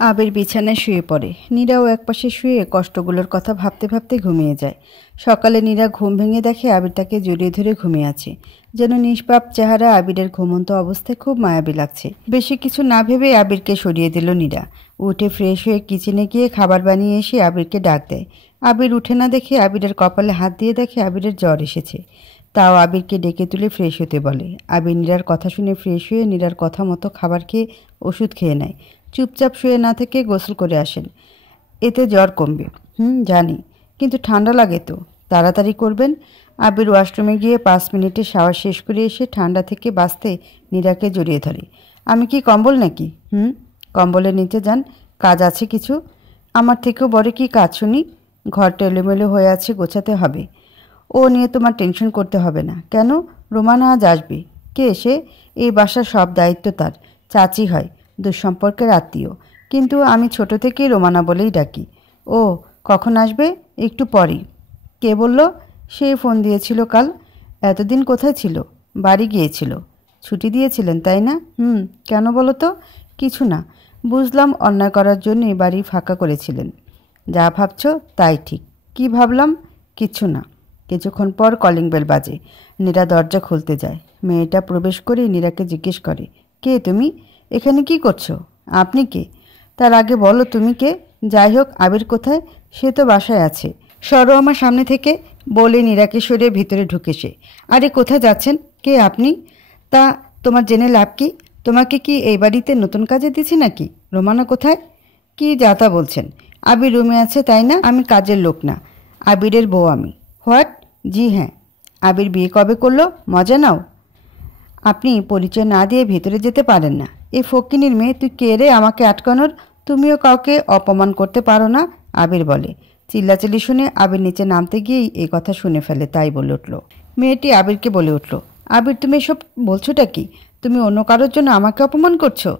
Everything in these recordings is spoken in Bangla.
আবির বিছানায় শুয়ে পড়ে। নীরাও একপাশে শুয়ে কষ্টগুলোর কথা ভাবতে ভাবতে ঘুমিয়ে যায়। সকালে নীরা ঘুম ভেঙে দেখে আবির তাকে জড়িয়ে ধরে ঘুমিয়ে আছে। যেন নিষ্পাপ চেহারা আবিরের ঘুমন্ত অবস্থায় খুব মায়াবী লাগছে। বেশি কিছু না ভেবে আবিরকে সরিয়ে দিল নীরা। উঠে ফ্রেশ হয়ে কিচেনে গিয়ে খাবার বানিয়ে এসে আবিরকে ডাক দেয়। আবির উঠে না দেখে আবিরের কপালে হাত দিয়ে দেখে আবিরের জ্বর এসেছে। তাও আবিরকে ডেকে তুলে ফ্রেশ হতে বলে। আবির নীরার কথা শুনে ফ্রেশ হয়ে নীরার কথা মতো খাবার খেয়ে ওষুধ খেয়ে নেয়। চুপচাপ শুয়ে না থেকে গোসল করে আসেন। এতে জ্বর কমবে। জানি, কিন্তু ঠান্ডা লাগে তো। তাড়াতাড়ি করবেন। আবির ওয়াশরুমে গিয়ে 5 মিনিটে শাওয়ার শেষ করে এসে ঠান্ডা থেকে বাঁচতে নীরাকে জড়িয়ে ধরে। আমি কি কম্বল নাকি? কম্বলের নিচে যান, কাজ আছে কিছু? আমার থেকেও বড় কি কাজ শুনি? ঘরটা এলোমেলো হয়ে আছে, গোছাতে হবে। ও নিয়ে তোমার টেনশন করতে হবে না। কেন? রোমানা আজ আসবে। কে সে? এই বাসার সব দায়িত্ব তার। চাচি হয়, দুঃসম্পর্কের আত্মীয়, কিন্তু আমি ছোট থেকেই রোমানা বলেই ডাকি। ও কখন আসবে? একটু পরেই। কে বলল? সে ফোন দিয়েছিল কাল। এতদিন কোথায় ছিল? বাড়ি গিয়েছিল। ছুটি দিয়েছিলেন তাই না? কেন বলো তো? কিছু না, বুঝলাম অন্যায় করার জন্যই বাড়ি ফাঁকা করেছিলেন। যা ভাবছ তাই ঠিক। কি ভাবলাম? কিছু না। কিছুক্ষণ পর কলিং বেল বাজে। নীরা দরজা খুলতে যায়। মেয়েটা প্রবেশ করে নীরাকে জিজ্ঞেস করে, কে তুমি? এখানে কি করছো? আপনি কে? তার আগে বলো তুমি কে? যাই হোক, আবির কোথায়? সে তো বাসায় আছে। সরো আমার সামনে থেকে, বলে নীরাকে সরিয়ে ভিতরে ঢুকে সে। আরে কোথায় যাচ্ছেন? কে আপনি? তা তোমার জেনে লাভ কি? তোমাকে কি এই বাড়িতে নতুন কাজে দিছি নাকি? রোমানা কোথায়? কি যাতা বলছেন? আবির রুমে আছে তাই না? আমি কাজের লোক না, আবিরের বউ আমি। হোয়াট? জি হ্যাঁ। আবির বিয়ে কবে করলো? মজা নাও। আপনি পরিচয় না দিয়ে ভেতরে যেতে পারেন না। এই ফকিনীর মেয়ে, তুই কে রে আমাকে আটকানোর? তুমিও কাউকে অপমান করতে পারো না? আবির বলে। চিল্লাচিল্লি শুনে আবির নিচে নামতে গিয়েই এই কথা শুনে ফেলে, তাই বলে উঠল। মেয়েটি আবিরকে বলে উঠল, আবির তুমি এসব বলছোটা কি? তুমি অন্য কারোর জন্য আমাকে অপমান করছো?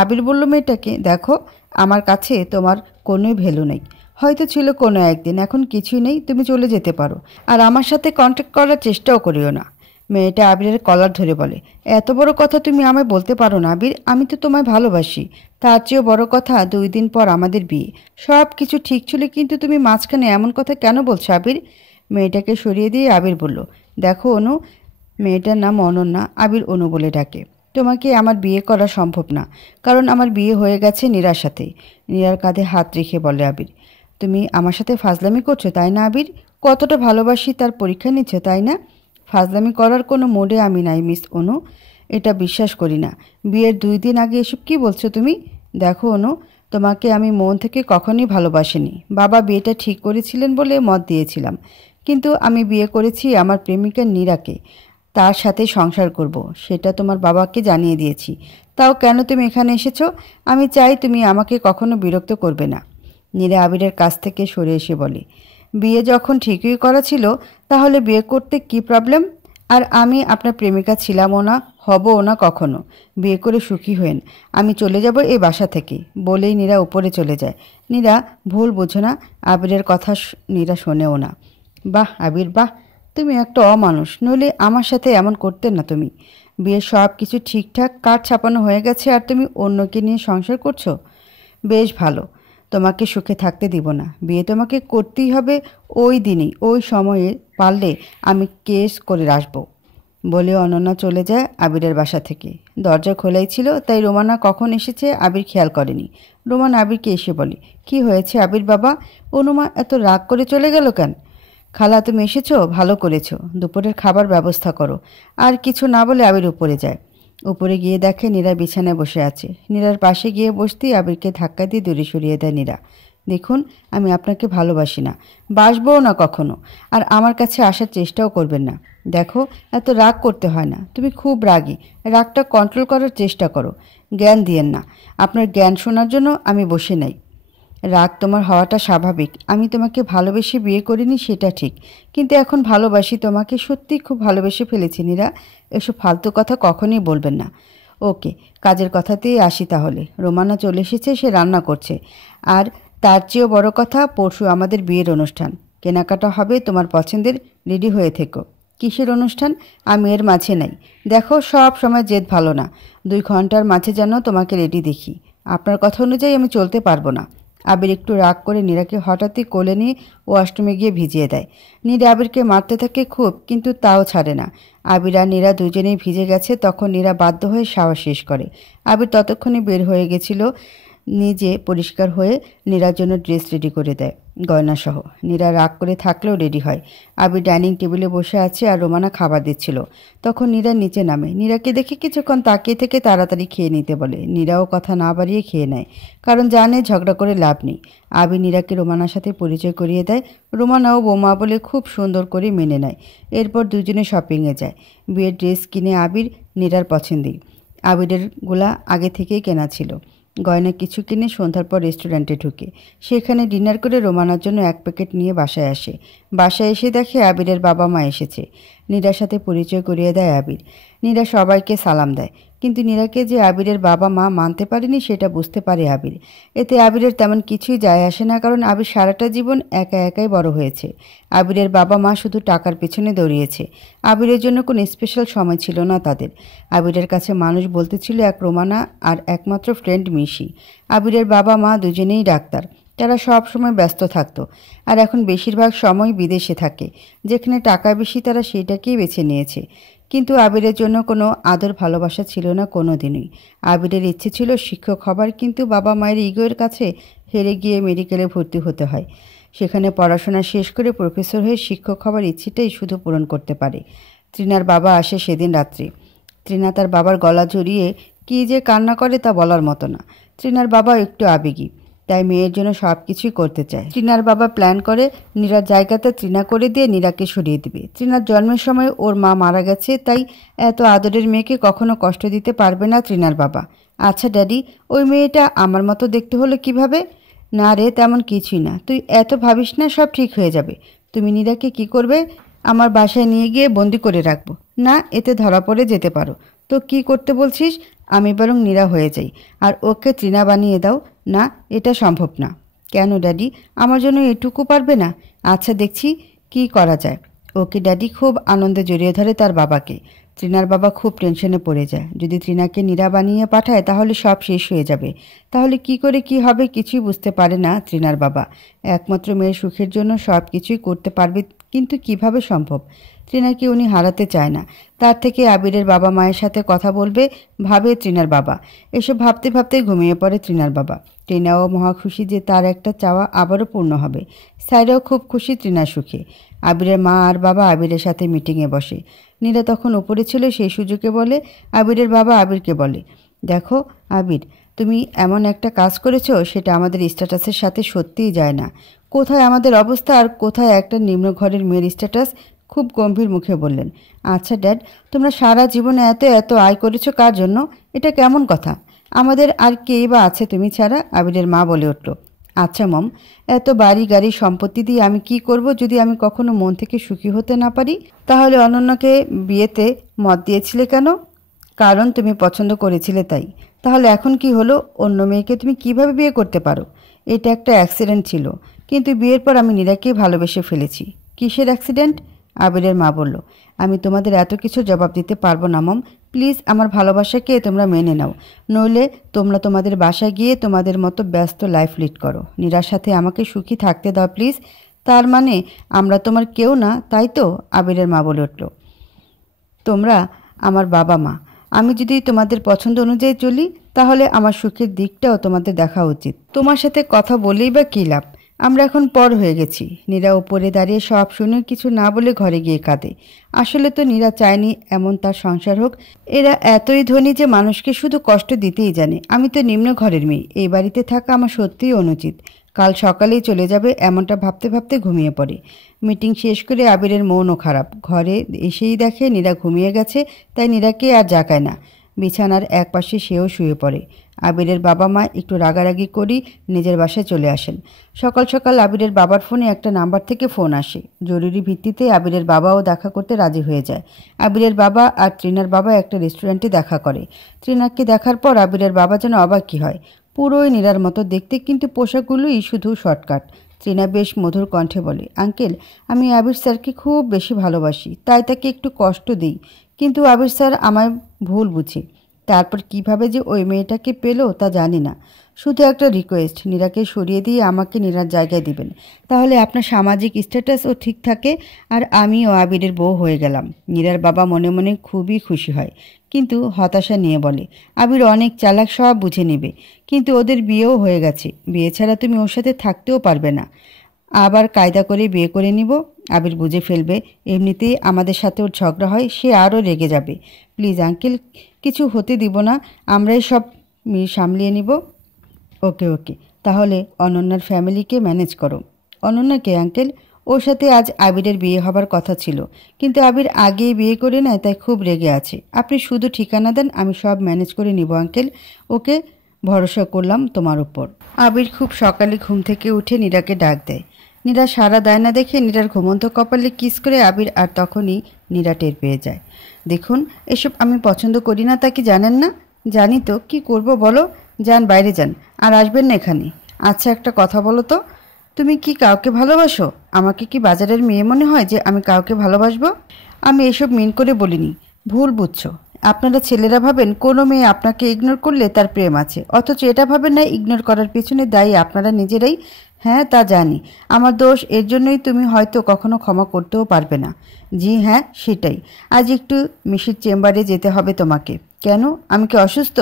আবির বলল মেয়েটাকে, দেখো, আমার কাছে তোমার কোনোই ভ্যালু নেই। হয়তো ছিল কোনো একদিন, এখন কিছুই নেই। তুমি চলে যেতে পারো, আর আমার সাথে কন্ট্যাক্ট করার চেষ্টাও করিও না। মেয়েটা আবিরের কলার ধরে বলে, এত বড় কথা তুমি আমায় বলতে পারো না আবির? আমি তো তোমায় ভালোবাসি। তার চেয়েও বড় কথা, 2 দিন পর আমাদের বিয়ে। সব কিছু ঠিক ছিল, কিন্তু তুমি মাঝখানে এমন কথা কেন বলছো আবির? মেয়েটাকে সরিয়ে দিয়ে আবির বলল, দেখো অনু, মেয়েটার নাম অনন্যা, আবির অনু বলে ডাকে। তোমাকে আমার বিয়ে করা সম্ভব না, কারণ আমার বিয়ে হয়ে গেছে নীরার সাথে। নীরার কাঁধে হাত রেখে বলে আবির, তুমি আমার সাথে ফাজলামি করছো তাই না আবির? কতটা ভালোবাসি তার পরীক্ষা নিচ্ছ তাই না? ফাজলামি করার কোনো মোডে আমি নাই মিস অনু, এটা বিশ্বাস করি না। বিয়ের 2 দিন আগে এসব কি বলছো তুমি? দেখো অনু, তোমাকে আমি মন থেকে কখনোই ভালোবাসিনি। বাবা বিয়েটা ঠিক করেছিলেন বলে মত দিয়েছিলাম, কিন্তু আমি বিয়ে করেছি আমার প্রেমিকা নীরাকে। তার সাথে সংসার করব, সেটা তোমার বাবাকে জানিয়ে দিয়েছি। তাও কেন তুমি এখানে এসেছো? আমি চাই তুমি আমাকে কখনো বিরক্ত করবে না। নীরা আবিরের কাছ থেকে সরে এসে বলে, বিয়ে যখন ঠিকই করা ছিল, তাহলে বিয়ে করতে কি প্রবলেম? আর আমি আপনার প্রেমিকা ছিলামও না, হবও না কখনো। বিয়ে করে সুখী হয়েন। আমি চলে যাব এই বাসা থেকে, বলেই নীরা উপরে চলে যায়। নীরা, ভুল বোঝো না, আবিরের কথা নীরা শোনেও না। বাহ আবির, বাহ, তুমি একটা অমানুষ, নইলে আমার সাথে এমন করতে না তুমি। বিয়ের সব কিছু ঠিকঠাক কার্ড ছাপানো হয়ে গেছে, আর তুমি অন্যকে নিয়ে সংসার করছো। বেশ ভালো, তোমাকে সুখে থাকতে দিব না। বিয়ে তোমাকে করতেই হবে ওই দিনই, ওই সময়ে। পারলে আমি কেস করে আসবো। বলে অনন্যা চলে যায় আবিরের বাসা থেকে। দরজা খোলাই ছিল, তাই রোমানা কখন এসেছে আবির খেয়াল করেনি। রোমান আবিরকে এসে বলে, কি হয়েছে আবির বাবা? অনুমা এত রাগ করে চলে গেল কেন? খালা তুমি এসেছো, ভালো করেছো। দুপুরের খাবার ব্যবস্থা করো। আর কিছু না বলে আবির উপরে যায়। উপরে গিয়ে দেখে নীরা বিছানায় বসে আছে। নীরার পাশে গিয়ে বসতেই আবিরকে ধাক্কা দিয়ে দূরে সরিয়ে দেয় নীরা। দেখুন, আমি আপনাকে ভালোবাসি না, বাসবও না কখনো, আর আমার কাছে আসার চেষ্টাও করবেন না। দেখো, এত রাগ করতে হয় না, তুমি খুব রাগী। রাগটা কন্ট্রোল করার চেষ্টা করো। জ্ঞান দিয়েন না। আপনার জ্ঞান শোনার জন্য আমি বসে নাই। রাগ তোমার হওয়াটা স্বাভাবিক। আমি তোমাকে ভালোবেসে বিয়ে করিনি সেটা ঠিক, কিন্তু এখন ভালোবাসি তোমাকে, সত্যি খুব ভালোবেসে ফেলেছি নীরা। এসব ফালতু কথা কখনই বলবেন না। ওকে, কাজের কথাতেই আসি তাহলে। রোমানা চলে এসেছে, সে রান্না করছে। আর তার চেয়েও বড় কথা, পরশু আমাদের বিয়ের অনুষ্ঠান। কেনাকাটা হবে, তোমার পছন্দের, রেডি হয়ে থেকো। কিসের অনুষ্ঠান? আমি এর মাঝে নাই। দেখো, সব সময় জেদ ভালো না। 2 ঘন্টার মাঝে যেন তোমাকে রেডি দেখি। আপনার কথা অনুযায়ী আমি চলতে পারবো না। আবির একটু রাগ করে নীরাকে হঠাৎই কোলে নিয়ে ওয়াশরুমে গিয়ে ভিজিয়ে দেয়। নীরা আবিরকে মারতে থাকে খুব, কিন্তু তাও ছাড়ে না। আবির আর নীরা দুজনেই ভিজে গেছে। তখন নীরা বাধ্য হয়ে শাওয়ার শেষ করে। আবির ততক্ষণে বের হয়ে গেছিল। নিজে পরিষ্কার হয়ে নীরার জন্য ড্রেস রেডি করে দেয়, গয়নাসহ। নীরা রাগ করে থাকলেও রেডি হয়। আবির ডাইনিং টেবিলে বসে আছে আর রোমানা খাবার দিচ্ছিল। তখন নীরা নিচে নামে। নীরাকে দেখে কিছুক্ষণ তাকিয়ে থেকে তাড়াতাড়ি খেয়ে নিতে বলে। নীরাও কথা না বাড়িয়ে খেয়ে নেয়, কারণ জানে ঝগড়া করে লাভ নেই। আবির নীরাকে রোমানার সাথে পরিচয় করিয়ে দেয়। রোমানাও বোমা বলে খুব সুন্দর করে মেনে নেয়। এরপর দুজনে শপিংয়ে যায়। বিয়ের ড্রেস কিনে আবির নীরার পছন্দেই। আবিরের গুলা আগে থেকেই কেনা ছিল। গয়না কিছু কিনে সন্ধ্যার পর রেস্টুরেন্টে ঢুকে। সেখানে ডিনার করে রোমানার জন্য 1 প্যাকেট নিয়ে বাসায় আসে। বাসায় এসে দেখে আবিরের বাবা মা এসেছে। নীরার সাথে পরিচয় করিয়ে দেয় আবির। নীরা সবাইকে সালাম দেয়, কিন্তু নীরাকে যে আবিরের বাবা মা মানতে পারেনি সেটা বুঝতে পারে আবির। এতে আবিরের তেমন কিছুই যায় আসে না, কারণ আবির সারাটা জীবন একা একাই বড় হয়েছে। আবিরের বাবা মা শুধু টাকার পেছনে দৌড়িয়েছে। আবিরের জন্য কোনো স্পেশাল সময় ছিল না তাদের। আবিরের কাছে মানুষ বলতে ছিল এক রোমানা আর একমাত্র ফ্রেন্ড মিশি। আবিরের বাবা মা দুজনেই ডাক্তার। তারা সব সময় ব্যস্ত থাকতো, আর এখন বেশিরভাগ সময় বিদেশে থাকে। যেখানে টাকা বেশি তারা সেইটাকেই বেছে নিয়েছে। কিন্তু আবিরের জন্য কোনো আদর ভালোবাসা ছিল না কোনো দিনই। আবিরের ইচ্ছে ছিল শিক্ষক হবার, কিন্তু বাবা মায়ের ইগোয়ের কাছে হেরে গিয়ে মেডিকেলে ভর্তি হতে হয়। সেখানে পড়াশোনা শেষ করে প্রফেসর হয়ে শিক্ষক হবার ইচ্ছেটাই শুধু পূরণ করতে পারে। তৃণার বাবা আসে সেদিন রাত্রে। তৃণা তার বাবার গলা জড়িয়ে কী যে কান্না করে তা বলার মতো না। তৃণার বাবা একটু আবেগী, তাই মেয়ের জন্য সব কিছুই করতে চায়। তৃণার বাবা প্ল্যান করে নীরার জায়গাতে তৃণা করে দিয়ে নীরাকে সরিয়ে দিবে। তৃণার জন্মের সময় ওর মা মারা গেছে, তাই এত আদরের মেয়েকে কখনো কষ্ট দিতে পারবে না তৃণার বাবা। আচ্ছা ড্যাডি, ওই মেয়েটা আমার মতো দেখতে হলো কিভাবে? না রে, তেমন কিছুই না, তুই এত ভাবিস না, সব ঠিক হয়ে যাবে। তুমি নীরাকে কি করবে? আমার বাসায় নিয়ে গিয়ে বন্দি করে রাখবো। না, এতে ধরা পড়ে যেতে পারো। তো কি করতে বলছিস? আমি বরং নীরা হয়ে যাই আর ওকে তৃণা বানিয়ে দাও। না, এটা সম্ভব না। কেন ড্যাডি, আমার জন্য এটুকু পারবে না? আচ্ছা দেখছি কি করা যায়। ওকে ড্যাডি খুব আনন্দে জড়িয়ে ধরে তার বাবাকে। তৃণার বাবা খুব টেনশনে পড়ে যায়। যদি তৃণাকে নীরা বানিয়ে পাঠায় তাহলে সব শেষ হয়ে যাবে। তাহলে কি করে কি হবে কিছুই বুঝতে পারে না তৃণার বাবা। একমাত্র মেয়ের সুখের জন্য সব কিছুই করতে পারবে, কিন্তু কিভাবে সম্ভব? তৃণাকে উনি হারাতে চায় না। তার থেকে আবিরের বাবা মায়ের সাথে কথা বলবে ভাবে তৃণার বাবা। এসব ভাবতে ভাবতে ঘুমিয়ে পড়ে তৃণার বাবা। তৃণাও মহা খুশি যে তার একটা চাওয়া আবারও পূর্ণ হবে। সাইরাও খুব খুশি তৃণার সুখে। আবিরের মা আর বাবা আবিরের সাথে মিটিংয়ে বসে। নীরা তখন উপরে ছিল, সেই সুযোগে বলে আবিরের বাবা আবিরকে বলে, দেখো আবির, তুমি এমন একটা কাজ করেছো সেটা আমাদের স্ট্যাটাসের সাথে সত্যিই যায় না। কোথায় আমাদের অবস্থা আর কোথায় একটা নিম্ন ঘরের মেয়ের স্ট্যাটাস? খুব গম্ভীর মুখে বললেন। আচ্ছা ড্যাড, তোমরা সারা জীবনে এত এত আয় করেছো কার জন্য? এটা কেমন কথা? আমাদের আর কেই বা আছে তুমি ছাড়া? আবিরের মা বলে উঠল। আচ্ছা মম, এত বাড়ি গাড়ি সম্পত্তি দিয়ে আমি কি করব যদি আমি কখনো মন থেকে সুখী হতে না পারি? তাহলে অনন্যাকে বিয়েতে মত দিয়েছিলে কেন? কারণ তুমি পছন্দ করেছিলে তাই। তাহলে এখন কি হলো? অন্য মেয়েকে তুমি কিভাবে বিয়ে করতে পারো? এটা একটা অ্যাক্সিডেন্ট ছিল, কিন্তু বিয়ের পর আমি নীরাকেই ভালোবেসে ফেলেছি। কিসের অ্যাক্সিডেন্ট? আবিরের মা বলল। আমি তোমাদের এত কিছু জবাব দিতে পারবো না মম। প্লিজ আমার ভালোবাসাকে তোমরা মেনে নাও, নইলে তোমরা তোমাদের বাসায় গিয়ে তোমাদের মতো ব্যস্ত লাইফ লিড করো। নীরার সাথে আমাকে সুখী থাকতে দাও প্লিজ। তার মানে আমরা তোমার কেউ না, তাই তো? আবিরের মা বলে উঠল। তোমরা আমার বাবা মা। আমি যদি তোমাদের পছন্দ অনুযায়ী চলি তাহলে আমার সুখের দিকটাও তোমাদের দেখা উচিত। তোমার সাথে কথা বলেই বা কী লাভ? আমরা এখন পর হয়ে গেছি। নীরা উপরে দাঁড়িয়ে সব শুনে কিছু না বলে ঘরে গিয়ে কাঁদে। আসলে তো নীরা চায়নি এমন তার সংসার হোক। এরা এতই ধনী যে মানুষকে শুধু কষ্ট দিতেই জানে। আমি তো নিম্ন ঘরের মেয়ে, এই বাড়িতে থাকা আমার সত্যিই অনুচিত। কাল সকালেই চলে যাবে এমনটা ভাবতে ভাবতে ঘুমিয়ে পড়ে। মিটিং শেষ করে আবিরের মনও খারাপ। ঘরে এসেই দেখে নীরা ঘুমিয়ে গেছে, তাই নীরাকে আর জাগায় না। বিছানার এক পাশে সেও শুয়ে পড়ে। আবিরের বাবা মা একটু রাগারাগি করি নিজের বাসায় চলে আসেন। সকাল সকাল আবিরের বাবার ফোনে একটা নাম্বার থেকে ফোন আসে। জরুরি ভিত্তিতে আবিরের বাবাও দেখা করতে রাজি হয়ে যায়। আবিরের বাবা আর তৃণার বাবা একটা রেস্টুরেন্টে দেখা করে। তৃণাকে দেখার পর আবিরের বাবা যেন অবাকই হয়। পুরোই নীরার মতো দেখতে, কিন্তু পোশাকগুলোই শুধু শর্টকাট। তৃণা বেশ মধুর কণ্ঠে বলে, আঙ্কেল, আমি আবির স্যারকে খুব বেশি ভালোবাসি, তাই তাকে একটু কষ্ট দিই, কিন্তু আবির স্যার আমায় ভুল বুঝে, তারপর কিভাবে যে ওই মেয়েটাকে পেলো তা জানি না। শুধু একটা রিকোয়েস্ট, নীরাকে সরিয়ে দিয়ে আমাকে নীরার জায়গায় দিবেন। তাহলে আপনার সামাজিক স্ট্যাটাসও ঠিক থাকে আর আমিও আবিরের বউ হয়ে গেলাম। নীরার বাবা মনে মনে খুবই খুশি হয়, কিন্তু হতাশা নিয়ে বলে, আবির অনেক চালাক, সব বুঝে নেবে। কিন্তু ওদের বিয়েও হয়ে গেছে, বিয়ে ছাড়া তুমি ওর সাথে থাকতেও পারবে না। আবার কায়দা করে বিয়ে করে নিব, আবির বুঝে ফেলবে। এমনিতেই আমাদের সাথে ওর ঝগড়া হয়, সে আরও রেগে যাবে। প্লিজ আঙ্কেল, কিছু হতে দিব না, আমরাই সব সামলিয়ে নিব। ওকে ওকে, তাহলে অনন্যার ফ্যামিলিকে ম্যানেজ করো। অনন্যাকে আঙ্কেল? ওর সাথে আজ আবিরের বিয়ে হবার কথা ছিল, কিন্তু আবির আগেই বিয়ে করে নেয়, তাই খুব রেগে আছে। আপনি শুধু ঠিকানা দেন, আমি সব ম্যানেজ করে নিব আঙ্কেল। ওকে, ভরসা করলাম তোমার উপর। আবির খুব সকালে ঘুম থেকে উঠে নীরাকে ডাক দেয়। নীরা সারা দেয় না দেখে নীরার ঘুমন্ত কপালে কিস করে আবির, আর তখনই নীরা টের পেয়ে যায়। দেখুন, এসব আমি পছন্দ করি না, তা কি জানেন না? জানি তো, কি করব বলো? যান, বাইরে যান, আর আসবেন না এখানে। আচ্ছা, একটা কথা বলো তো, তুমি কি কাউকে ভালোবাসো? আমাকে কি বাজারের মেয়ে মনে হয় যে আমি কাউকে ভালোবাসবো? আমি এসব মিন করে বলিনি, ভুল বুঝছো। আপনারা ছেলেরা ভাবেন কোনো মেয়ে আপনাকে ইগনোর করলে তার প্রেম আছে, অথচ এটা ভাবেন না ইগনোর করার পেছনে দায়ী আপনারা নিজেরাই। হ্যাঁ, তা জানি, আমার দোষ, এর জন্যই তুমি হয়তো কখনো ক্ষমা করতেও পারবে না। জি হ্যাঁ, সেটাই। আজ একটু মিশির চেম্বারে যেতে হবে তোমাকে। কেন, আমি কি অসুস্থ?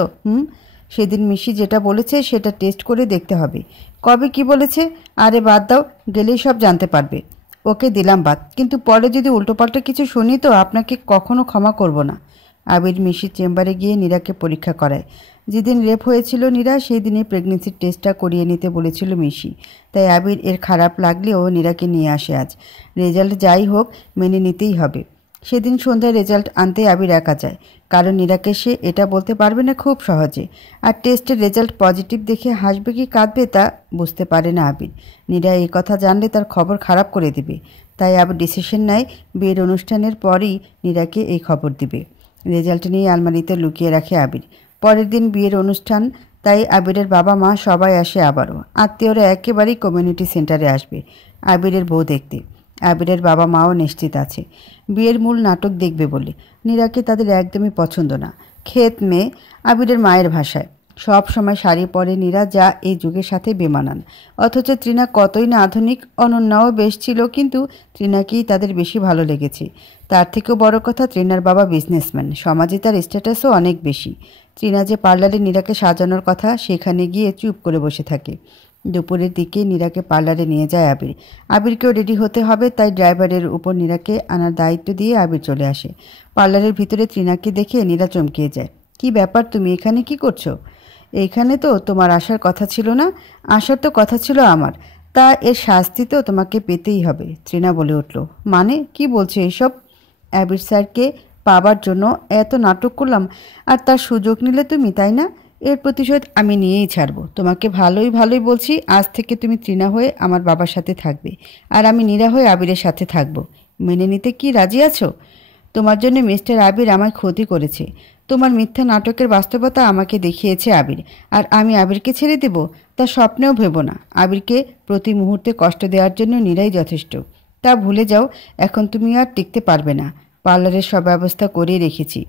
সেদিন মিশি যেটা বলেছে সেটা টেস্ট করে দেখতে হবে। কবে কি বলেছে? আরে বাদ দাও, গেলেই সব জানতে পারবে। ওকে দিলাম বাদ, কিন্তু পরে যদি উল্টোপাল্টা কিছু শুনি তো আপনাকে কখনো ক্ষমা করব না। আবির মিশির চেম্বারে গিয়ে নীরাকে পরীক্ষা করায়। যেদিন রেপ হয়েছিল নীরা, সেই দিনই প্রেগনেন্সির টেস্টটা করিয়ে নিতে বলেছিল মিশি। তাই আবির এর খারাপ লাগলেও নীরাকে নিয়ে আসে আজ। রেজাল্ট যাই হোক, মেনে নিতেই হবে। সেদিন সন্ধ্যায় রেজাল্ট আনতে আবির একা যায়, কারণ নীরাকে সে এটা বলতে পারবে না খুব সহজে। আর টেস্টের রেজাল্ট পজিটিভ দেখে হাসবে কি কাঁদবে তা বুঝতে পারে না আবির। নীরা এই কথা জানলে তার খবর খারাপ করে দিবে। তাই আবির ডিসিশন নেয় বিয়ের অনুষ্ঠানের পরই নীরাকে এই খবর দিবে। রেজাল্ট নিয়ে আলমারিতে লুকিয়ে রাখে আবির। পরের দিন বিয়ের অনুষ্ঠান, তাই আবিরের বাবা মা সবাই আসে আবারও। আত্মীয়রা একেবারেই কমিউনিটি সেন্টারে আসবে আবিরের বউ দেখতে। আবিরের বাবা মাও নিশ্চিত আছে বিয়ের মূল নাটক দেখবে বলে। নীরাকে তাদের একদমই পছন্দ না, ক্ষেত মেয়ে আবিরের মায়ের ভাষায়। সব সময় শাড়ি পরে নীরা, যা এই যুগের সাথে বেমানান। অথচ তৃণা কতই না আধুনিক, অনন্যাও বেশ ছিল, কিন্তু তৃণাকেই তাদের বেশি ভালো লেগেছে। তার থেকেও বড় কথা, তৃণার বাবা বিজনেসম্যান, সমাজে তার স্ট্যাটাসও অনেক বেশি। তৃণা যে পার্লারে নীরাকে সাজানোর কথা, সেখানে গিয়ে চুপ করে বসে থাকে। দুপুরের দিকে নীরাকে পার্লারে নিয়ে যায় আবির। আবিরকেও রেডি হতে হবে, তাই ড্রাইভারের উপর নীরাকে আনার দায়িত্ব দিয়ে আবির চলে আসে। পার্লারের ভিতরে তৃণাকে দেখে নীরা চমকিয়ে যায়। কি ব্যাপার, তুমি এখানে কি করছো? এইখানে তো তোমার আসার কথা ছিল না। আসার তো কথা ছিল আমার, তা এর শাস্তি তো তোমাকে পেতেই হবে, তৃণা বলে উঠল। মানে কি বলছে এসব? আবির স্যারকে পাবার জন্য এত নাটক করলাম, আর তার সুযোগ নিলে তুমি, তাই না? এর প্রতিশোধ আমি নিয়েই ছাড়বো। তোমাকে ভালোই ভালোই বলছি, আজ থেকে তুমি তৃণা হয়ে আমার বাবার সাথে থাকবে, আর আমি নীরা হয়ে আবিরের সাথে থাকবো। মেনে নিতে কি রাজি আছো? তোমার জন্য মিস্টার আবির আমায় ক্ষতি করেছে। তোমার মিথ্যা নাটকের বাস্তবতা আমাকে দেখিয়েছে আবির, আর আমি আবিরকে ছেড়ে দেব তা স্বপ্নেও ভেবো না। আবিরকে প্রতি মুহূর্তে কষ্ট দেওয়ার জন্য নীরাই যথেষ্ট। তা ভুলে যাও, এখন তুমি আর টিকতে পারবে না। পার্লারের সব ব্যবস্থা করেই রেখেছি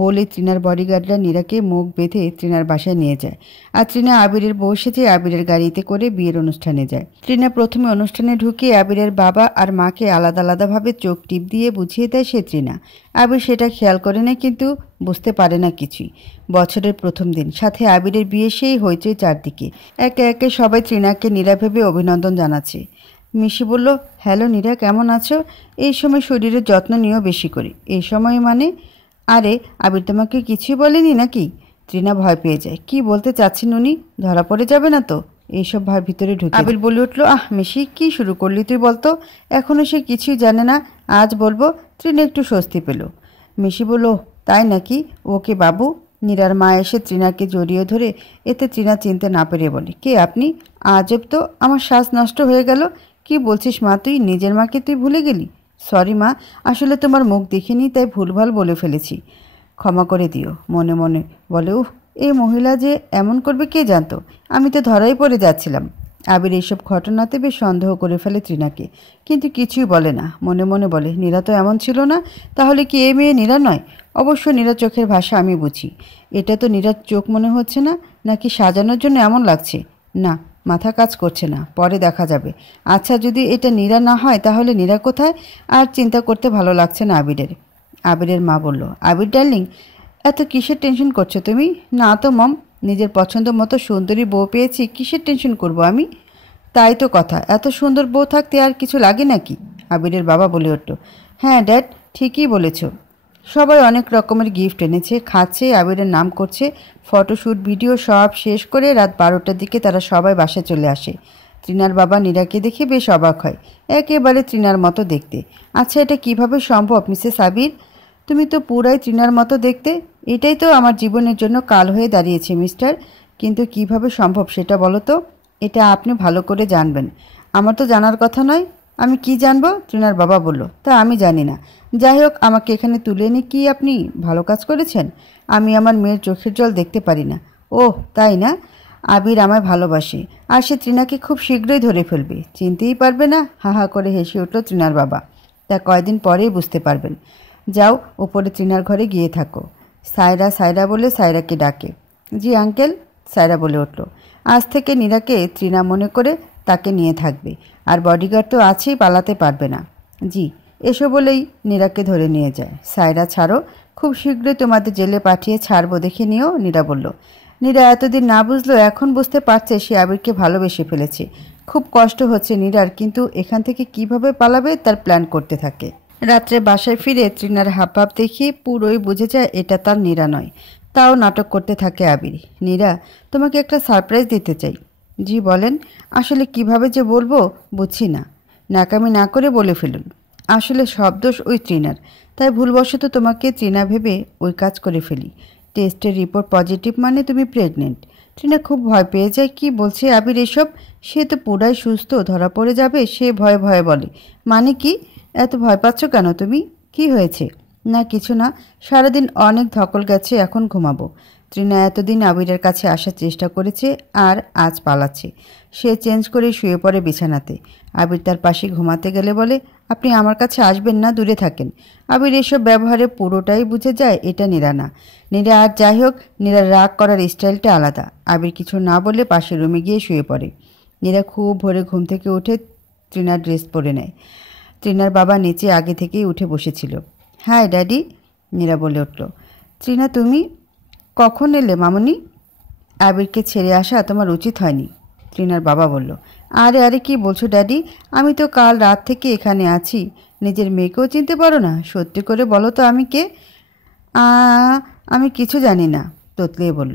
বলে তৃণার বডিগার্ডরা নীরাকে মুখ বেঁধে তৃণার বাসায় নিয়ে যায়। আর তৃণা আবিরের বউ সেজে আবিরের গাড়িতে করে বিয়ের অনুষ্ঠানে যায়। তৃণা প্রথমে অনুষ্ঠানে ঢুকে আবিরের বাবা আর মাকে আলাদা আলাদাভাবে চোখ টিপ দিয়ে বুঝিয়ে দেয় সে তৃণা। আবির সেটা খেয়াল করে না, কিন্তু বুঝতে পারে না কিছুই। বছরের প্রথম দিন, সাথে আবিরের বিয়ে, সেই হইচই চারদিকে। একে একে সবাই তৃণাকে নীরা ভেবে অভিনন্দন জানাচ্ছে। মিশি বলল, হ্যালো নীরা, কেমন আছো? এই সময় শরীরের যত্ন নিয়েও বেশি করি। এই সময় মানে? আরে আবির তোমাকে কিছুই বলেনি নাকি? তৃণা ভয় পেয়ে যায়। কি বলতে চাচ্ছেন উনি? ধরা পড়ে যাবে না তো? এইসব ভার ভিতরে ঢুকে আবির বলে উঠল, আহ মিশি, কি শুরু করলি তুই বলতো? এখনো সে কিছুই জানে না, আজ বলবো। তৃণা একটু স্বস্তি পেল। মিশি বলল, তাই নাকি? ওকে বাবু। নীরার মা এসে তৃণাকে জড়িয়ে ধরে, এতে তৃণা চিনতে না পেরে বলে, কে আপনি? আজব তো, আমার শ্বাস নষ্ট হয়ে গেল। কি বলছিস মা, তুই নিজের মাকে তুই ভুলে গেলি? সরি মা, আসলে তোমার মুখ দেখিনি, তাই ভুলভাল বলে ফেলেছি, ক্ষমা করে দিও। মনে মনে বলে, উহ, এই মহিলা যে এমন করবে কে জানতো, আমি তো ধরাই পড়ে যাচ্ছিলাম। আবির এইসব ঘটনাতে বেশ সন্দেহ করে ফেলে তৃণাকে, কিন্তু কিছুই বলে না। মনে মনে বলে, নীরা তো এমন ছিল না, তাহলে কি এ মেয়ে নীরা নয়? অবশ্য নীরার চোখের ভাষা আমি বুঝি। এটা তো নীরার চোখ মনে হচ্ছে না, নাকি সাজানোর জন্য এমন লাগছে? না, মাথা কাজ করছে না, পরে দেখা যাবে। আচ্ছা, যদি এটা নীরা না হয় তাহলে নীরা কোথায়? আর চিন্তা করতে ভালো লাগছে না আবিরের। আবিরের মা বলল, আবির ডার্লিং, এত কিসের টেনশন করছো তুমি? না তো মম, নিজের পছন্দ মতো সুন্দরী বউ পেয়েছি, কিসের টেনশন করব আমি? তাই তো কথা, এত সুন্দর বউ থাকতে আর কিছু লাগে নাকি? আবিরের বাবা বলে উঠল, হ্যাঁ ড্যাড, ঠিকই বলেছ। সবাই অনেক রকমের গিফট এনেছে, খাচ্ছে, আবিরের নাম করছে, ফটোশ্যুট ভিডিও সব শেষ করে রাত 12টার দিকে তারা সবাই বাসায় চলে আসে। তৃণার বাবা নীরাকে দেখে বেশ অবাক হয়, একেবারে তৃণার মতো দেখতে। আচ্ছা, এটা কিভাবে সম্ভব মিসেস আবির? তুমি তো পুরাই তৃণার মতো দেখতে। এটাই তো আমার জীবনের জন্য কাল হয়ে দাঁড়িয়েছে মিস্টার। কিন্তু কিভাবে সম্ভব সেটা বলো তো। এটা আপনি ভালো করে জানবেন, আমার তো জানার কথা নয়। আমি কি জানবো? তৃণার বাবা বলল, তা আমি জানি না। যাই হোক, আমাকে এখানে তুলে এনে কি আপনি ভালো কাজ করেছেন? আমি আমার মেয়ের চোখের জল দেখতে পারি না। ওহ, তাই না? আবির আমায় ভালোবাসে, আর সে তৃণাকে খুব শীঘ্রই ধরে ফেলবে, চিনতেই পারবে না। হা হা করে হেসে উঠল তৃণার বাবা। তা কয়দিন পরেই বুঝতে পারবেন। যাও, ওপরে তৃণার ঘরে গিয়ে থাকো। সায়রা সায়রা বলে সায়রাকে ডাকে। জি আঙ্কেল, সায়রা বলে উঠল। আজ থেকে নীরাকে তৃণা মনে করে তাকে নিয়ে থাকবে, আর বডিগার্ড তো আছেই, পালাতে পারবে না। জি, এসো বলেই নীরাকে ধরে নিয়ে যায়। সায়রা, ছাড়ো, খুব শীঘ্রই তোমাদের জেলে পাঠিয়ে ছাড়বো, দেখে নিও, নীরা বলল। নীরা এতদিন না বুঝলো, এখন বুঝতে পারছে সে আবিরকে ভালোবেসে ফেলেছে। খুব কষ্ট হচ্ছে নীরার, কিন্তু এখান থেকে কিভাবে পালাবে তার প্ল্যান করতে থাকে। রাত্রে বাসায় ফিরে তৃণার হাবভাব দেখিয়ে পুরোই বুঝে যায় এটা তার নীরা নয়। তাও নাটক করতে থাকে আবির। নীরা, তোমাকে একটা সারপ্রাইজ দিতে চাই। জি বলেন। আসলে কিভাবে যে বলবো বুঝছি না। নাকামি না করে বলে ফেলুন। আসলে সব দোষ ওই তৃণার, তাই ভুলবশত তোমাকে তৃণা ভেবে ওই কাজ করে ফেলি। টেস্টের রিপোর্ট পজিটিভ মানে তুমি প্রেগনেন্ট। তৃণা খুব ভয় পেয়ে যায়। কি বলছে আবির এসব? সে তো পুরাই সুস্থ, ধরা পড়ে যাবে, সে ভয়ে ভয়ে বলে। মানে কি? এত ভয় পাচ্ছ কেন তুমি? কি হয়েছে? না কিছু না, সারাদিন অনেক ধকল গেছে, এখন ঘুমাবো। তৃণা এতদিন আবিরের কাছে আসার চেষ্টা করেছে, আর আজ পালাচ্ছে। সে চেঞ্জ করে শুয়ে পড়ে বিছানাতে। আবির তার পাশে ঘুমাতে গেলে বলে, আপনি আমার কাছে আসবেন না, দূরে থাকেন। আবির এসব ব্যবহারে পুরোটাই বুঝে যায় এটা নীরা না। নীরা আর যাই হোক, নীরার রাগ করার স্টাইলটা আলাদা। আবির কিছু না বলে পাশের রুমে গিয়ে শুয়ে পড়ে। নীরা খুব ভোরে ঘুম থেকে উঠে তৃণার ড্রেস পরে নেয়। তৃণার বাবা নিচে আগে থেকেই উঠে বসেছিল। হাই ড্যাডি, নীরা বলে উঠল। তৃণা, তুমি কখন এলে মামনি? আবিরকে ছেড়ে আসা তোমার উচিত হয়নি, তৃণার বাবা বলল। আরে আরে, কি বলছো ড্যাডি? আমি তো কাল রাত থেকে এখানে আছি। নিজের মেয়েকেও চিনতে পারো না? সত্যি করে বলো তো আমি কে? আমি কিছু জানি না, তোতলিয়ে বলল।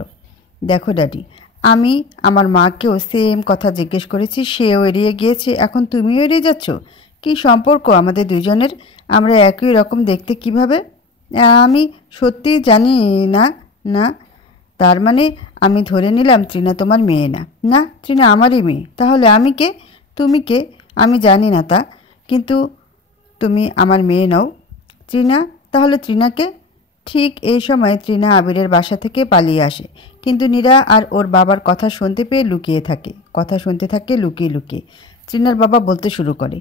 দেখো ড্যাডি, আমি আমার মাকেও সেম কথা জিজ্ঞেস করেছি, সেও এড়িয়ে গিয়েছে, এখন তুমিও এড়িয়ে যাচ্ছ। কি সম্পর্ক আমাদের দুজনের? আমরা একই রকম দেখতে কিভাবে? আমি সত্যি জানি না। না, তার মানে আমি ধরে নিলাম তৃণা তোমার মেয়ে না? না, তৃণা আমারই মেয়ে। তাহলে আমি কে? তুমি কে? আমি জানি না তা, কিন্তু তুমি আমার মেয়ে নও। তৃণা, তাহলে তৃণাকে? ঠিক এই সময় তৃণা আবিরের বাসা থেকে পালিয়ে আসে, কিন্তু নীরা আর ওর বাবার কথা শুনতে পেয়ে লুকিয়ে থাকে। কথা শুনতে থাকে লুকিয়ে লুকিয়ে। তৃণার বাবা বলতে শুরু করে,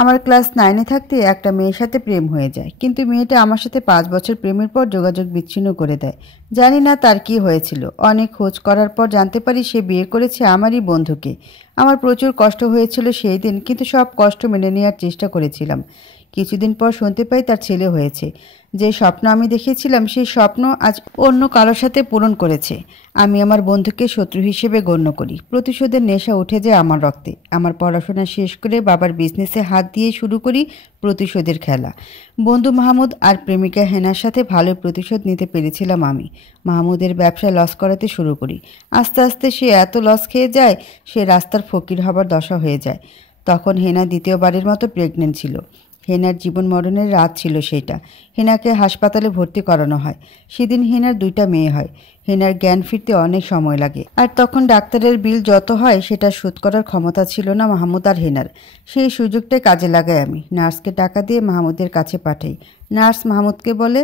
আমার ক্লাস 9-এ থাকতে একটা মেয়ের সাথে প্রেম হয়ে যায়, কিন্তু মেয়েটা আমার সাথে 5 বছর প্রেমের পর যোগাযোগ বিচ্ছিন্ন করে দেয়। জানি না তার কি হয়েছিল। অনেক খোঁজ করার পর জানতে পারি সে বিয়ে করেছে আমারই বন্ধুকে। আমার প্রচুর কষ্ট হয়েছিল সেই দিন, কিন্তু সব কষ্ট মেনে নেওয়ার চেষ্টা করেছিলাম। কিছুদিন পর শুনতে পাই তার ছেলে হয়েছে। যে স্বপ্ন আমি দেখেছিলাম সেই স্বপ্ন আজ অন্য কারোর সাথে পূরণ করেছে। আমি আমার বন্ধুকে শত্রু হিসেবে গণ্য করি। প্রতিশোধের নেশা উঠে যায় আমার রক্তে। আমার পড়াশোনা শেষ করে বাবার বিজনেসে হাত দিয়ে শুরু করি প্রতিশোধের খেলা। বন্ধু মাহমুদ আর প্রেমিকা হেনার সাথে ভালো প্রতিশোধ নিতে পেরেছিলাম আমি। মাহমুদের ব্যবসায় লস করাতে শুরু করি। আস্তে আস্তে সে এত লস খেয়ে যায়, সে রাস্তার ফকির হবার দশা হয়ে যায়। তখন হেনা দ্বিতীয়বারের মতো প্রেগনেন্ট ছিল। হেনার জীবন মরণের রাত ছিল সেটা। হেনাকে হাসপাতালে ভর্তি করানো হয়। সেদিন হেনার 2টা মেয়ে হয়। হেনার জ্ঞান ফিরতে অনেক সময় লাগে, আর তখন ডাক্তারের বিল যত হয় সেটা শোধ করার ক্ষমতা ছিল না মাহমুদ আর হেনার। সেই সুযোগটাই কাজে লাগাই আমি। নার্সকে টাকা দিয়ে মাহমুদের কাছে পাঠাই। নার্স মাহমুদকে বলে,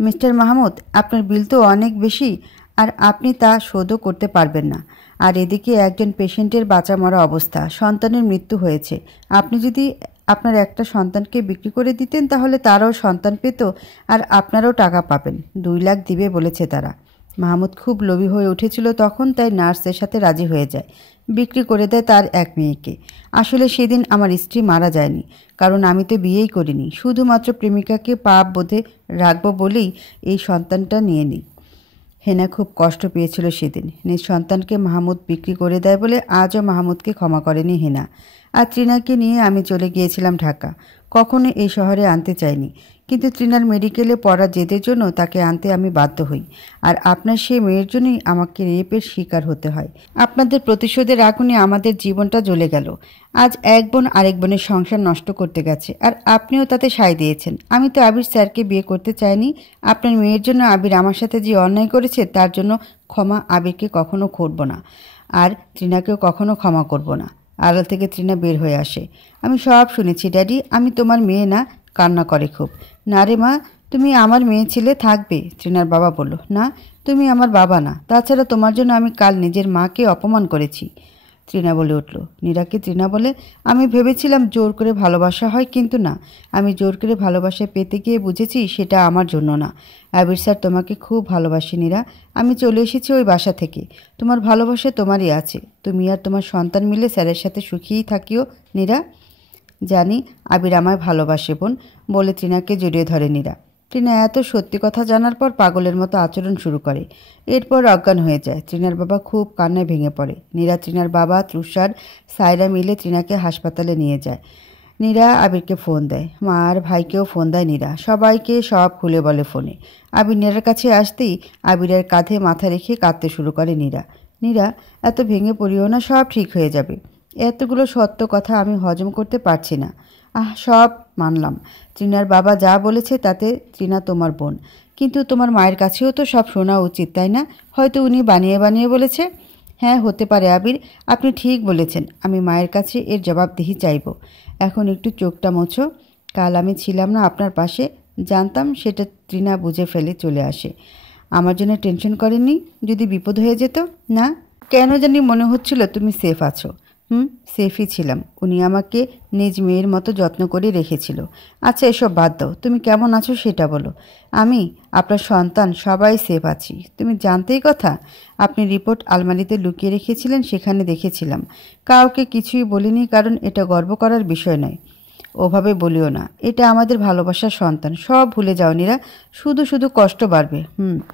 মিস্টার মাহমুদ, আপনার বিল তো অনেক বেশি, আর আপনি তা শোধও করতে পারবেন না। আর এদিকে একজন পেশেন্টের বাঁচা মরা অবস্থা, সন্তানের মৃত্যু হয়েছে। আপনি যদি আপনার একটা সন্তানকে বিক্রি করে দিতেন তাহলে তারাও সন্তান পেত আর আপনারাও টাকা পাবেন। 2 লাখ দিবে বলেছে তারা। মাহমুদ খুব লোভী হয়ে উঠেছিল তখন, তাই নার্সের সাথে রাজি হয়ে যায়। বিক্রি করে দেয় তার এক মেয়েকে। আসলে সেদিন আমার স্ত্রী মারা যায়নি, কারণ আমি তো বিয়েই করিনি। শুধুমাত্র প্রেমিকাকে পাপ বোধে রাখবো বলেই এই সন্তানটা নিয়ে নিই। হেনা খুব কষ্ট পেয়েছিল সেদিন। নিজ সন্তানকে মাহমুদ বিক্রি করে দেয় বলে আজও মাহমুদকে ক্ষমা করেনি হেনা। আর তৃণাকে নিয়ে আমি চলে গিয়েছিলাম ঢাকা। কখনো এই শহরে আনতে চাইনি, কিন্তু তৃণার মেডিকেলে পড়ার জেদের জন্য তাকে আনতে আমি বাধ্য হই। আর আপনার সেই মেয়ের জন্যই আমাকে রেপের শিকার হতে হয়। আপনাদের প্রতিশোধের আগুনে আমাদের জীবনটা জ্বলে গেল। আজ এক বোন আরেক বোনের সংসার নষ্ট করতে গেছে, আর আপনিও তাতে সায় দিয়েছেন। আমি তো আবির স্যারকে বিয়ে করতে চাইনি। আপনার মেয়ের জন্য আবির আমার সাথে যে অন্যায় করেছে তার জন্য ক্ষমা আবিরকে কখনো করব না, আর তৃণাকেও কখনো ক্ষমা করব না। আড়াল থেকে তৃণা বের হয়ে আসে। আমি সব শুনেছি ড্যাডি, আমি তোমার মেয়ে না। কান্না করে খুব। না রে মা, তুমি আমার মেয়ে ছেলে থাকবে। তৃণার বাবা বলল, না তুমি আমার বাবা না। তাছাড়া তোমার জন্য আমি কাল নিজের মাকে অপমান করেছি। তৃণা বলে উঠল। নীরাকে তৃণা বলে, আমি ভেবেছিলাম জোর করে ভালোবাসা হয়, কিন্তু না, আমি জোর করে ভালোবাসা পেতে গিয়ে বুঝেছি সেটা আমার জন্য না। আবির স্যার তোমাকে খুব ভালোবাসি নীরা। আমি চলে এসেছি ওই বাসা থেকে। তোমার ভালোবাসা তোমারই আছে। তুমি আর তোমার সন্তান মিলে স্যারের সাথে সুখীই থাকিও নীরা। জানি আবির আমায় ভালোবাসে বোন, বলে তৃণাকে জড়িয়ে ধরে নীরা। তৃণা এত সত্যি কথা জানার পর পাগলের মতো আচরণ শুরু করে। এরপর অজ্ঞান হয়ে যায়। তৃণার বাবা খুব কান্নায় ভেঙে পড়ে। নীরা, তৃণার বাবা, তুষার, সায়রা মিলে তৃণাকে হাসপাতালে নিয়ে যায়। নীরা আবিরকে ফোন দেয়। মা আর ভাইকেও ফোন দেয় নীরা। সবাইকে সব খুলে বলে ফোনে। আবির নীরার কাছে আসতেই আবিরের কাঁধে মাথা রেখে কাঁদতে শুরু করে নীরা। নীরা, এত ভেঙে পড়িও না, সব ঠিক হয়ে যাবে। এতগুলো সত্য কথা আমি হজম করতে পারছি না। সব মানলাম। তৃণার বাবা যা বলেছে তাতে তৃণা তোমার বোন, কিন্তু তোমার মায়ের কাছেও তো সব শোনা উচিত, তাই না? হয়তো উনি বানিয়ে বানিয়ে বলেছে। হ্যাঁ, হতে পারে আবির, আপনি ঠিক বলেছেন। আমি মায়ের কাছে এর জবাবদিহি চাইব। এখন একটু চোখটা মোছো। কাল আমি ছিলাম না আপনার পাশে, জানতাম সেটা তৃণা বুঝে ফেলে চলে আসে। আমার জন্য টেনশন করেননি? যদি বিপদ হয়ে যেত? না, কেন জানি মনে হচ্ছিল তুমি সেফ আছো। সেফই ছিলাম। উনি আমাকে নিজ মেয়ের মতো যত্ন করে রেখেছিল। আচ্ছা, এসব বাদ দাও, তুমি কেমন আছো সেটা বলো। আমি, আপনার সন্তান, সবাই সেফ আছি। তুমি জানতেই কথা, আপনি রিপোর্ট আলমারিতে লুকিয়ে রেখেছিলেন, সেখানে দেখেছিলাম। কাউকে কিছুই বলিনি, কারণ এটা গর্ব করার বিষয় নয়। ওভাবে বলিও না, এটা আমাদের ভালোবাসার সন্তান। সব ভুলে যাও নীরা, শুধু শুধু কষ্ট বাড়বে।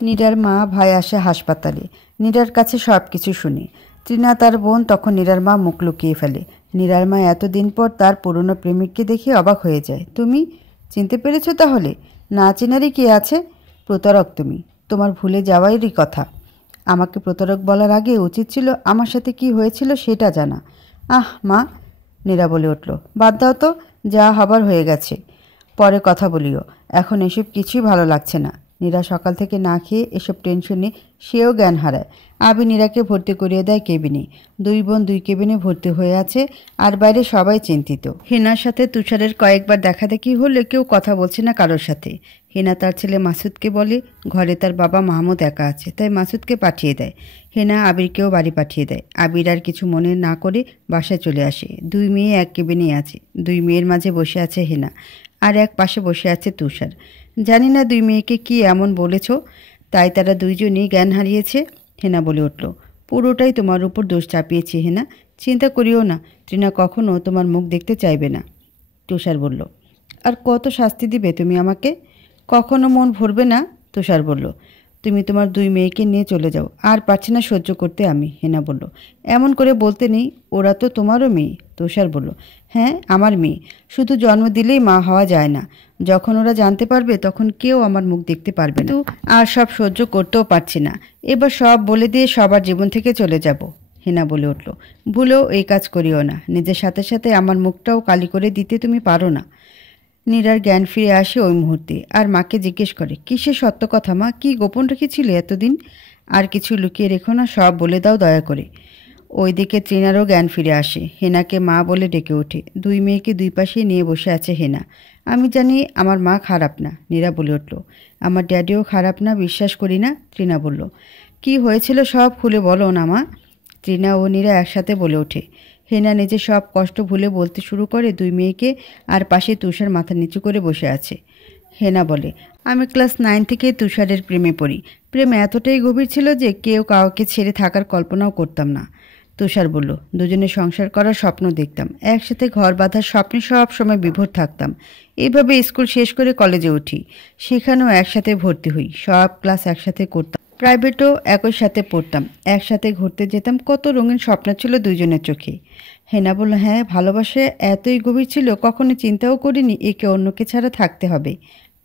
নীরার মা ভাই আসে হাসপাতালে। নীরার কাছে সব কিছু শুনি। তৃণা তার বোন, তখন নীরার মা মুখ লুকিয়ে ফেলে। নীরার মা এতদিন পর তার পুরনো প্রেমিককে দেখে অবাক হয়ে যায়। তুমি চিনতে পেরেছো তাহলে? না চেনারই কি আছে? প্রতারক তুমি, তোমার ভুলে যাওয়ারই কথা। আমাকে প্রতারক বলার আগে উচিত ছিল আমার সাথে কি হয়েছিল সেটা জানা। মা, নীরা বলে উঠল, বাদ দাও তো, যা হবার হয়ে গেছে, পরে কথা বলিও। এখন এসব কিছুই ভালো লাগছে না। নীরা সকাল থেকে না খেয়ে এসব টেনশনে সেও জ্ঞান হারায়। আবি নীরাকে ভর্তি করিয়ে দেয় কেবিনে। 2 বোন 2 কেবিনে ভর্তি হয়ে আছে, আর বাইরে সবাই চিন্তিত। হেনার সাথে তুষারের কয়েকবার দেখাদেখি হলে কেউ কথা বলছে না কারোর সাথে। হেনা তার ছেলে মাসুদকে বলে ঘরে তার বাবা মাহমুদ একা আছে, তাই মাসুদকে পাঠিয়ে দেয়। হেনা আবিরকেও বাড়ি পাঠিয়ে দেয়। আবির আর কিছু মনে না করে বাসায় চলে আসে। 2 মেয়ে এক কেবিনে আছে। 2 মেয়ের মাঝে বসে আছে হেনা, আর এক পাশে বসে আছে তুষার। জানি না 2 মেয়েকে কি এমন বলেছ, তাই তারা 2জনই জ্ঞান হারিয়েছে। হেনা বলে উঠল, পুরোটাই তোমার উপর দোষ চাপিয়েছি হেনা। চিন্তা করিও না, তৃণা কখনো তোমার মুখ দেখতে চাইবে না। তুষার বলল, আর কত শাস্তি দিবে তুমি আমাকে? কখনো মন ভরবে না। তুষার বলল, তুমি তোমার 2 মেয়েকে নিয়ে চলে যাও, আর পারছি না সহ্য করতে আমি। হেনা বলল, এমন করে বলতে নেই, ওরা তো তোমারও মেয়ে। তুষার বলল, হ্যাঁ আমার মেয়ে, শুধু জন্ম দিলেই মা হওয়া যায় না। যখন ওরা জানতে পারবে তখন কেউ আমার মুখ দেখতে পারবে না। আর সব সহ্য করতেও পারছি না। এবার সব বলে দিয়ে সবার জীবন থেকে চলে যাব। হেনা বলে উঠল, ভুলেও এই কাজ করিও না। নিজের সাথে সাথে আমার মুখটাও কালি করে দিতে তুমি পারো না। নীরার জ্ঞান ফিরে আসে ওই মুহূর্তে, আর মাকে জিজ্ঞেস করে, কিসের সত্য কথা মা? কি গোপন রেখেছিলে এতদিন? আর কিছু লুকিয়ে রেখো না, সব বলে দাও দয়া করে। ওইদিকে তৃণারও জ্ঞান ফিরে আসে। হেনাকে মা বলে ডেকে ওঠে। 2 মেয়েকে 2 পাশে নিয়ে বসে আছে হেনা। আমি জানি আমার মা খারাপ না। নীরা বলে উঠল, আমার ড্যাডিও খারাপ না, বিশ্বাস করি না। তৃণা বলল, কি হয়েছিল সব খুলে বলো না মা। তৃণা ও নীরা একসাথে বলে ওঠে। হেনা নিজের সব কষ্ট ভুলে বলতে শুরু করে 2 মেয়েকে, আর পাশে তুষার মাথা নিচু করে বসে আছে। হেনা বলে, আমি ক্লাস 9 থেকে তুষারের প্রেমে পড়ি। প্রেম এতটাই গভীর ছিল যে কেউ কাউকে ছেড়ে থাকার কল্পনাও করতাম না। তুষার বলল, দুজনে সংসার করার স্বপ্ন দেখতাম, একসাথে ঘর বাঁধার স্বপ্নে সব সময় বিভোর থাকতাম। এইভাবে স্কুল শেষ করে কলেজে উঠি, সেখানেও একসাথে ভর্তি হই, সব ক্লাস একসাথে করতাম, প্রাইভেটও একই সাথে পড়তাম, একসাথে ঘুরতে যেতাম, কত রঙিন স্বপ্ন ছিল দুজনের চোখে। হেনা বলল, হ্যাঁ, ভালোবাসা এতই গভীর ছিল, কখনো চিন্তাও করিনি একে অন্যকে ছাড়া থাকতে হবে।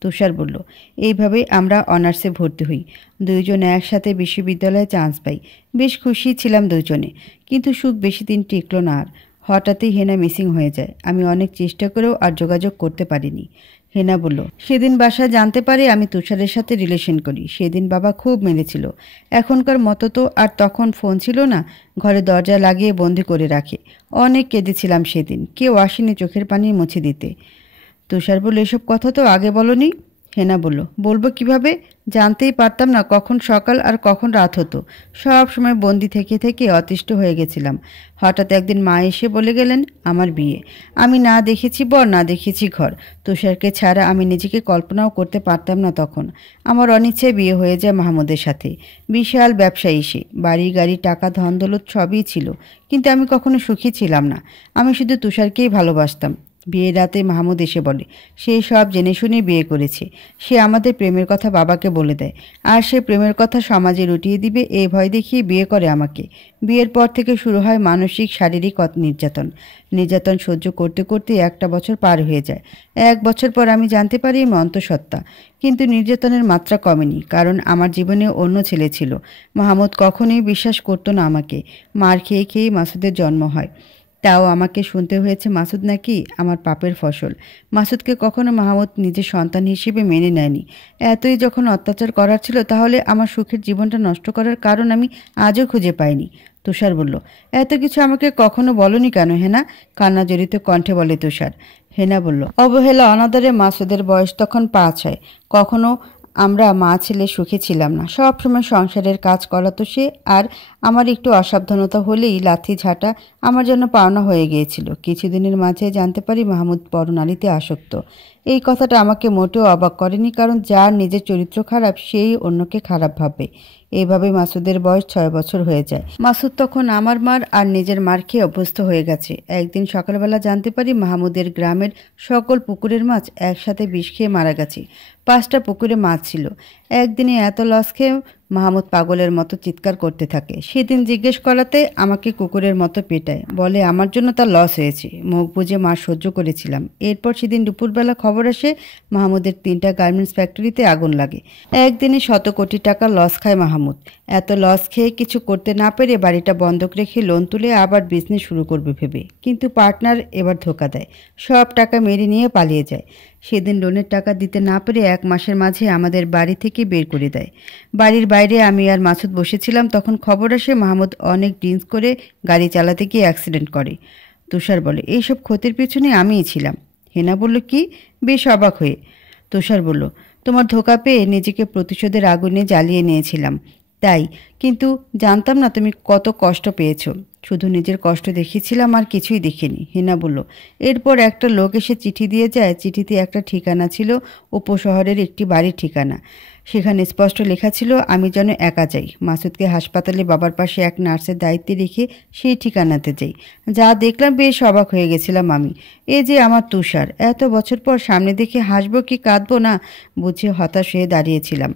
তুষার বলল, এইভাবেই আমরা অনার্সে ভর্তি হই, দুইজনে একসাথে বিশ্ববিদ্যালয়ে চান্স পাই, বেশ খুশি ছিলাম দুজনে। কিন্তু সুখ বেশি দিন টিকলো না আর। হঠাৎই হেনা মিসিং হয়ে যায়, আমি অনেক চেষ্টা করেও আর যোগাযোগ করতে পারিনি। হেনা বলল, সেদিন বাসায় জানতে পারি আমি তুষারের সাথে রিলেশন করি, সেদিন বাবা খুব মেরেছিল। এখনকার মতো তো আর তখন ফোন ছিল না, ঘরে দরজা লাগিয়ে বন্দি করে রাখে। অনেক কেঁদেছিলাম সেদিন, কেউ আসেনি চোখের পানি মুছে দিতে। তুষার বলল, এসব কথা তো আগে বলনি। হেনা বলল, বলবো কিভাবে, জানতেই পারতাম না কখন সকাল আর কখন রাত হতো, সব সময় বন্দি থেকে থেকে অতিষ্ঠ হয়ে গেছিলাম। হঠাৎ একদিন মা এসে বলে গেলেন আমার বিয়ে। আমি না দেখেছি বর, না দেখেছি ঘর, তুষারকে ছাড়া আমি নিজেকে কল্পনাও করতে পারতাম না তখন। আমার অনিচ্ছায় বিয়ে হয়ে যায় মাহমুদের সাথে। বিশাল ব্যবসায়ী সে, বাড়ি গাড়ি টাকা ধন দৌলত সবই ছিল, কিন্তু আমি কখনো সুখী ছিলাম না। আমি শুধু তুষারকেই ভালোবাসতাম। বিয়ের রাতে মাহমুদ এসে বলে সে সব জেনে শুনে বিয়ে করেছে, সে আমাদের প্রেমের কথা বাবাকে বলে দেয়, আর সে প্রেমের কথা সমাজে রটিয়ে দিবে এই ভয় দেখিয়ে বিয়ে করে আমাকে। বিয়ের পর থেকে শুরু হয় মানসিক শারীরিক নির্যাতন। নির্যাতন সহ্য করতে করতে 1টা বছর পার হয়ে যায়। 1 বছর পর আমি জানতে পারি আমি অন্তঃসত্ত্বা। কিন্তু নির্যাতনের মাত্রা কমেনি, কারণ আমার জীবনে অন্য ছেলে ছিল। মাহমুদ কখনোই বিশ্বাস করতো না আমাকে। মার খেয়ে খেয়েই মাসুদের জন্ম হয়। তাও আমাকে শুনতে হয়েছে মাসুদ নাকি আমার পাপের ফসল। মাসুদকে কখনো মাহমুদ নিজের সন্তান হিসেবে মেনে নেয়নি। এতই যখন অত্যাচার করার ছিল, তাহলে আমার সুখের জীবনটা নষ্ট করার কারণ আমি আজও খুঁজে পাইনি। তুষার বলল, এত কিছু আমাকে কখনো বলনি কেন হেনা? কান্না জড়িত কণ্ঠে বলে তুষার। হেনা বলল, অবহেলা অনাদরে মাসুদের বয়স তখন 5 হয়। কখনো আমরা মা ছেলে সুখে ছিলাম না, সব সময় সংসারের কাজ করাতো সে, আর আমার একটু অসাবধানতা হলেই লাথি ঝাঁটা আমার জন্য পাওনা হয়ে গিয়েছিল। কিছুদিনের মাঝে জানতে পারি মাহমুদ পরনারীতে আসক্ত। এই কথাটা আমাকে মোটেও অবাক করেনি, কারণ যার নিজের চরিত্র খারাপ সেই অন্যকে খারাপ ভাববে। এইভাবে মাসুদের বয়স 6 বছর হয়ে যায়। মাসুদ তখন আমার মার আর নিজের মার খেয়ে অভ্যস্ত হয়ে গেছে। একদিন সকালবেলা জানতে পারি মাহমুদের গ্রামের সকল পুকুরের মাছ একসাথে বিষ খেয়ে মারা গেছে। 5টা পুকুরে মাছ ছিল। একদিনে এত লস খেয়ে মাহমুদ পাগলের মতো চিৎকার করতে থাকে। সেদিন জিজ্ঞেস করাতে আমাকে কুকুরের মতো পেটায়, বলে আমার জন্য তার লস হয়েছে। মুখ বুজে মা সহ্য করেছিলাম। এরপর সেদিন দুপুরবেলা খবর আসে মাহমুদের 3টা গার্মেন্টস ফ্যাক্টরিতে আগুন লাগে। একদিনে 100 কোটি টাকা লস খায় মাহমুদ। এত লস খেয়ে কিছু করতে না পেরে বাড়িটা বন্ধক রেখে লোন তুলে আবার বিজনেস শুরু করবে ভেবে, কিন্তু পার্টনার এবার ধোকা দেয়, সব টাকা মেরে নিয়ে পালিয়ে যায়। সেদিন লোনের টাকা দিতে না পেরে 1 মাসের মাঝে আমাদের বাড়ি থেকে বের করে দেয়। বাড়ির বাইরে আমি আর মাসুদ বসেছিলাম, তখন খবর আসে মাহমুদ অনেক ড্রিঙ্কস করে গাড়ি চালাতে গিয়ে অ্যাক্সিডেন্ট করে। তুষার বলে, এইসব ক্ষতির পিছনে আমিই ছিলাম। হেনা বলল, কি? বেশ অবাক হয়ে। তুষার বলল, তোমার ধোকা পেয়ে নিজেকে প্রতিশোধের আগুনে জ্বালিয়ে নিয়েছিলাম তাই, কিন্তু জানতাম না তুমি কত কষ্ট পেয়েছো। শুধু নিজের কষ্ট দেখিয়েছিলাম, আর কিছুই দেখিনি। হেনা বলল, এরপর একটা লোক এসে চিঠি দিয়ে যায়। চিঠিতে একটা ঠিকানা ছিল, উপশহরের একটি বাড়ির ঠিকানা। সেখানে স্পষ্ট লেখা ছিল আমি যেন একা যাই। মাসুদকে হাসপাতালে বাবার পাশে এক নার্সের দায়িত্বে রেখে সেই ঠিকানাতে যাই। যা দেখলাম বেশ অবাক হয়ে গেছিলাম আমি। এ যে আমার তুষার, এত বছর পর সামনে দেখে হাসবো কি কাঁদবো না বুঝে হতাশ হয়ে দাঁড়িয়েছিলাম।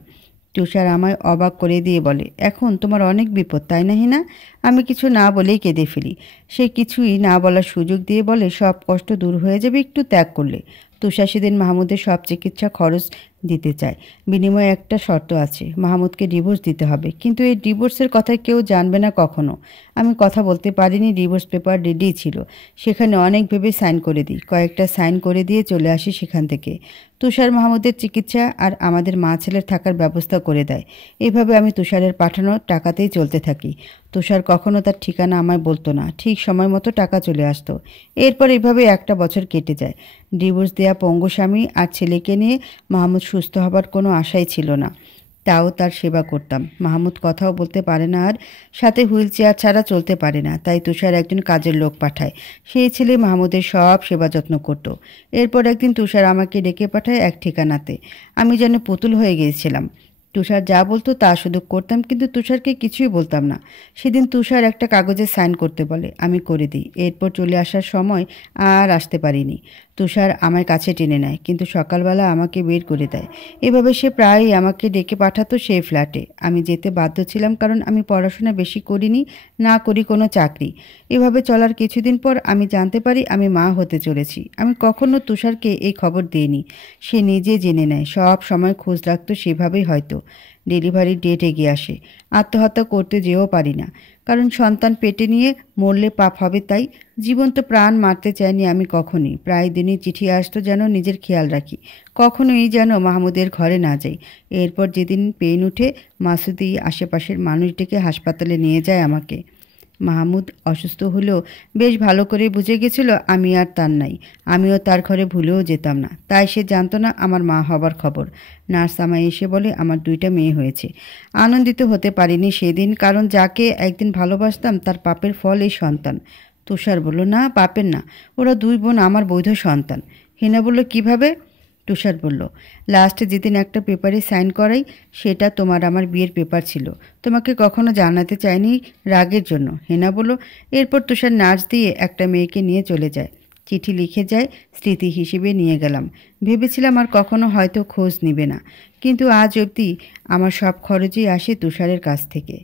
তুষার আমায় অবাক করে দিয়ে বলে, এখন তোমার অনেক বিপদ তাই না হিনা? আমি কিছু না বলেই কেঁদে ফেলি। সে কিছুই না বলার সুযোগ দিয়ে বলে, সব কষ্ট দূর হয়ে যাবে একটু ত্যাগ করলে। তুষার সেদিন মাহমুদের সব চিকিৎসা খরচ দিতে চায়। বিনিময়ে একটা শর্ত আছে, মাহমুদকে ডিভোর্স দিতে হবে, কিন্তু এই ডিভোর্সের কথা কেউ জানবে না কখনো। আমি কথা বলতে পারিনি, ডিভোর্স পেপার রেডি ছিল, সেখানে অনেক ভেবে সাইন করে দিই। কয়েকটা সাইন করে দিয়ে চলে আসি সেখান থেকে। তুষার মাহমুদের চিকিৎসা আর আমাদের মা ছেলের থাকার ব্যবস্থা করে দেয়। এভাবে আমি তুষারের পাঠানো টাকাতেই চলতে থাকি। তুষার কখনো তার ঠিকানা আমায় বলতো না, ঠিক সময় মতো টাকা চলে আসতো। এরপর এভাবে 1টা বছর কেটে যায়। ডিভোর্স দেয়া পঙ্গু স্বামী আর ছেলেকে নিয়ে মাহমুদ সুস্থ হবার কোনো আশাই ছিল না। তাও তার সেবা করতাম। মাহমুদ কথাও বলতে পারে না, আর সাথে হুইল চেয়ার ছাড়া চলতে পারে না, তাই তুষার একজন কাজের লোক পাঠায়। সেই ছেলে মাহমুদের সব সেবা যত্ন করত। এরপর একদিন তুষার আমাকে ডেকে পাঠায় এক ঠিকানাতে। আমি যেন পুতুল হয়ে গিয়েছিলাম। তুষার যা বলতো তা শুধু করতাম, কিন্তু তুষারকে কিছুই বলতাম না। সেদিন তুষার একটা কাগজে সাইন করতে বলে, আমি করে দিই। এরপর চলে আসার সময় আর আসতে পারিনি। তুষার আমার কাছে টেনে নেয়, কিন্তু সকালবেলা আমাকে বের করে দেয়। এভাবে সে প্রায়ই আমাকে ডেকে পাঠাতো সেই ফ্ল্যাটে। আমি যেতে বাধ্য ছিলাম, কারণ আমি পড়াশোনা বেশি করিনি, না করি কোনো চাকরি। এভাবে চলার কিছুদিন পর আমি জানতে পারি আমি মা হতে চলেছি। আমি কখনো তুষারকে এই খবর দিইনি। সে নিজে জেনে নেয়, সব সময় খোঁজ রাখতো, সেভাবেই হয়তো ডেলিভারির ডেট এগিয়ে আসে। আত্মহত্যা করতে যেও পারি না, কারণ সন্তান পেটে নিয়ে মরলে পাপ হবে, তাই। জীবন্ত প্রাণ মারতে চাইনি আমি কখনই। প্রায় দিনই চিঠি আসতো যেন নিজের খেয়াল রাখি, কখনোই যেন মাহমুদের ঘরে না যাই। এরপর যেদিন পেন উঠে, মাসুদি আশেপাশের মানুষ ডেকে হাসপাতালে নিয়ে যায় আমাকে। মাহমুদ অসুস্থ হলেও বেশ ভালো করে বুঝে গেছিল আমি আর তার নাই। আমিও তার ঘরে ভুলেও যেতাম না, তাই সে জানতো না আমার মা হবার খবর। নার্স আমায় এসে বলে আমার 2টা মেয়ে হয়েছে। আনন্দিত হতে পারিনি সেদিন, কারণ যাকে একদিন ভালোবাসতাম তার পাপের ফল এই সন্তান। তুষার বলল, না পাপের না, ওরা 2 বোন আমার বৈধ সন্তান। হেনা বলল, কিভাবে? তুষার বলল, লাস্টে যেদিন একটা পেপারে সাইন করাই, সেটা তোমার আমার বিয়ের পেপার ছিল। তোমাকে কখনো জানাতে চাইনি রাগের জন্য। হেনা বলল। এরপর তুষার নার্স দিয়ে একটা মেয়েকে নিয়ে চলে যায়। চিঠি লিখে যায়, স্মৃতি হিসেবে নিয়ে গেলাম। ভেবেছিলাম আর কখনো হয়তো খোঁজ নিবে না, কিন্তু আজ অবধি আমার সব খরচই আসে তুষারের কাছ থেকে।